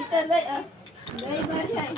इथं लय भारी आहे.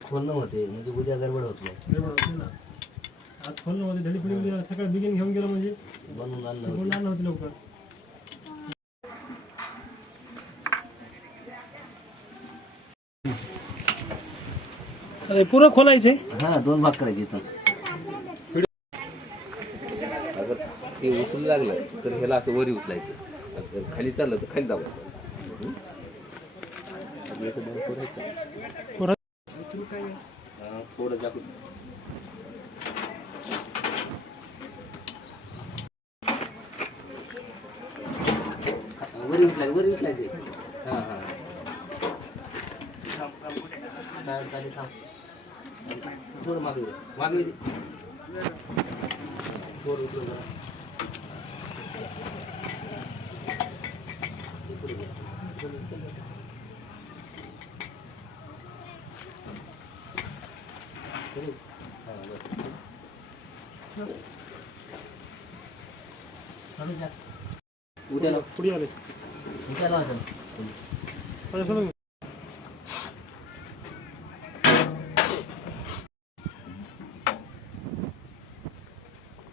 खोलणं होते म्हणजे उद्या गडबड होत नाही. आज खोलणं होते धडी पडी सकाळी बिगिन घेऊन गेलो म्हणजे बनवून आणलं होते लवकर. अरे पुरं खोलायचे. हा 2 भाग करायचे इथं. अगर ते उचलू लागलं तर ह्याला असं वरी उचलायचं, अगर खाली चाललं तर खाली दाबायचं. थोडं जाकून वरी उचलायचे. हा हा थोडं मागे थोडं उचलून उद्याला पुढे आले. उद्याला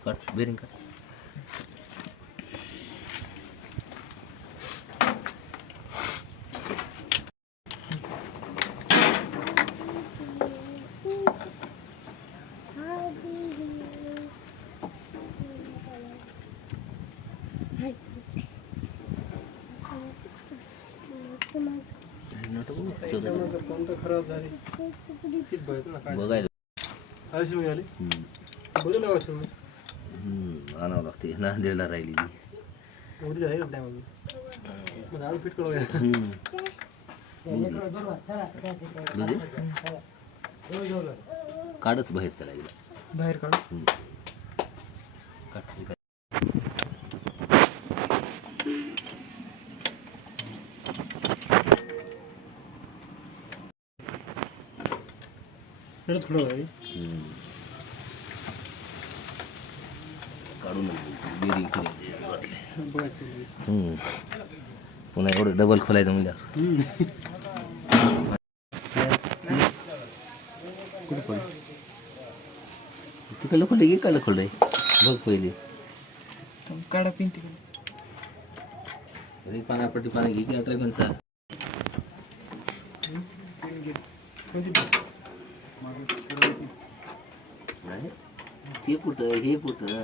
कट बेरिंग कट. कोणतं खराब झाली बघायला आली बदल आणावं लागते. नांदेडला राहिली उद्या आहे टायम आज फिट करूया. काढच बाहेर त्याला बाहेर काढ. काढून पुन्हा एवढं डबल खोलायचं म्हणजे तिकडलं खोलय की इकडलं खोलय बघ पहिले. काढा पिन तिकडे पानापट्टी पाना घे की अठरा पंचा हे कुठं हे कुठं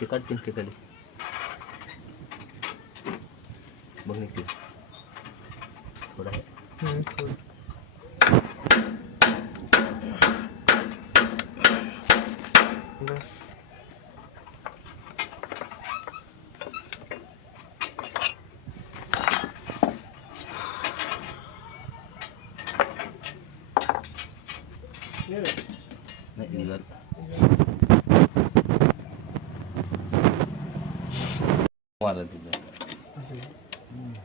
ते काढतील ते खाली बघ निघते थोडा आहे. बस नाही मला तिथं असं आहे.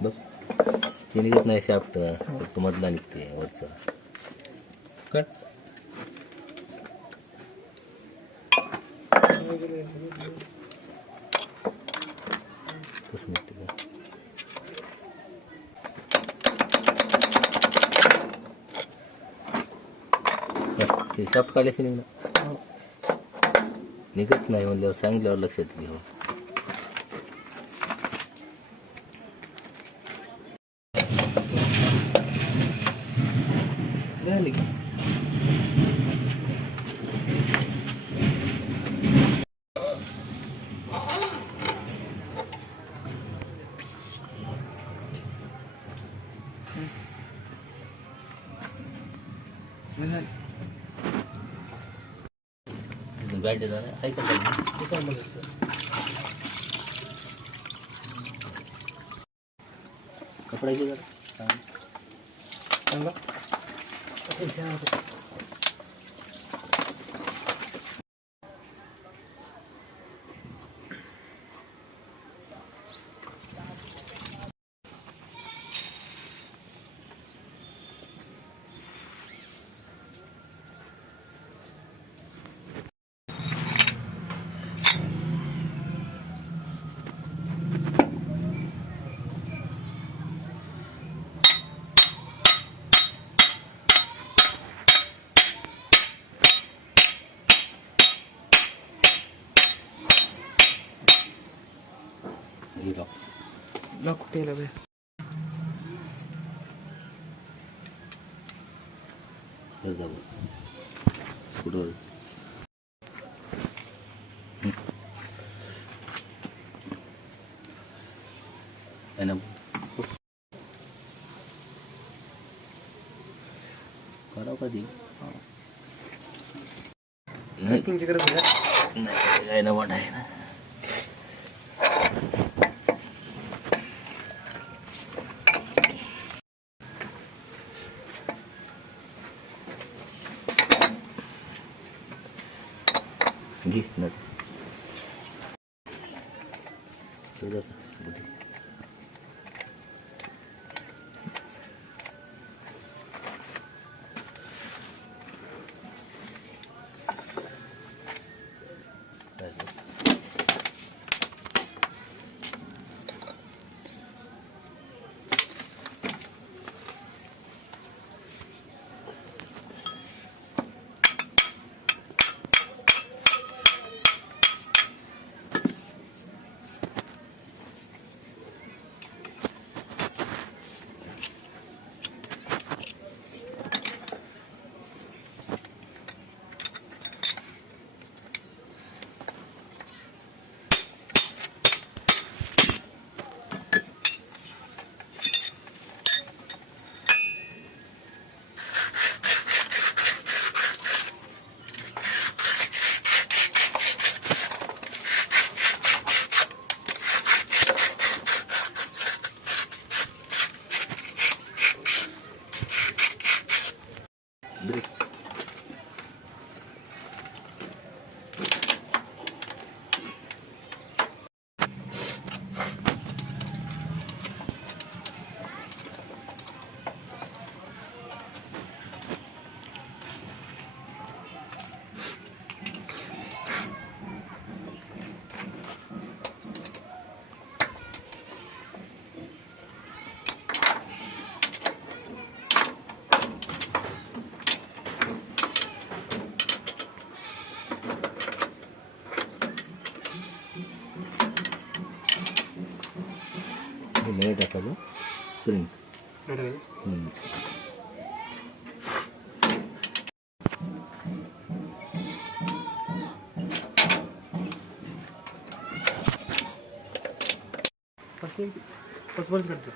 बघ ते निघत नाही शाफ्ट फक्त मधला निघते वरचा कट कसं निघते का ते शाफ्ट काढल्याशी निघणार निघत नाही म्हणल्यावर सांगितल्यावर लक्षात घेऊ झाली का बॅट झाला ऐका कपडा घे जरा चांगला लॉक कुठे बे स्कूटर करावं कधी पॅकिंगची गरज आहे का? नाही काय ना वाट आहे ना घे नट नाही टाकायचं स्प्रिंग बस करतो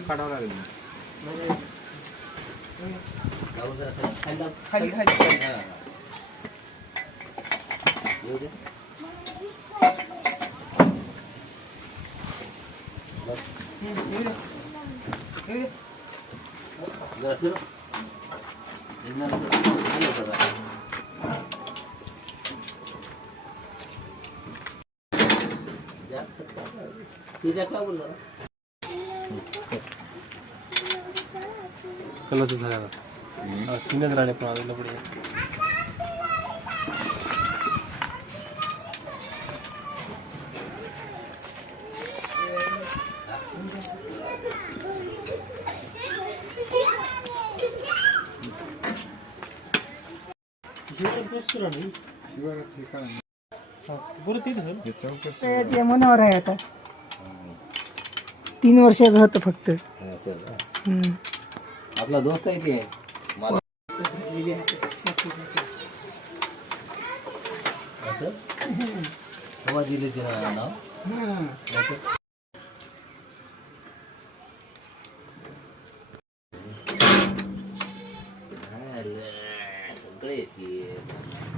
काढावं लागेल लावून जरा खाली लाव. खाली खाली खाली. हा. येऊ दे. बस. येऊ दे. येऊ दे. जरा फिरव. एकदा खाली जरा. तिच्या का बोलला कलरच झाला तीनच राहिले पण आलेलं पुढे बरं तेच सर ते मनावर आहे आता 3 वर्षाचं होतं फक्त. हम्म. आपला दोस्त आहे ते मला असं तेव्हा दिले ते नाव सगळे येते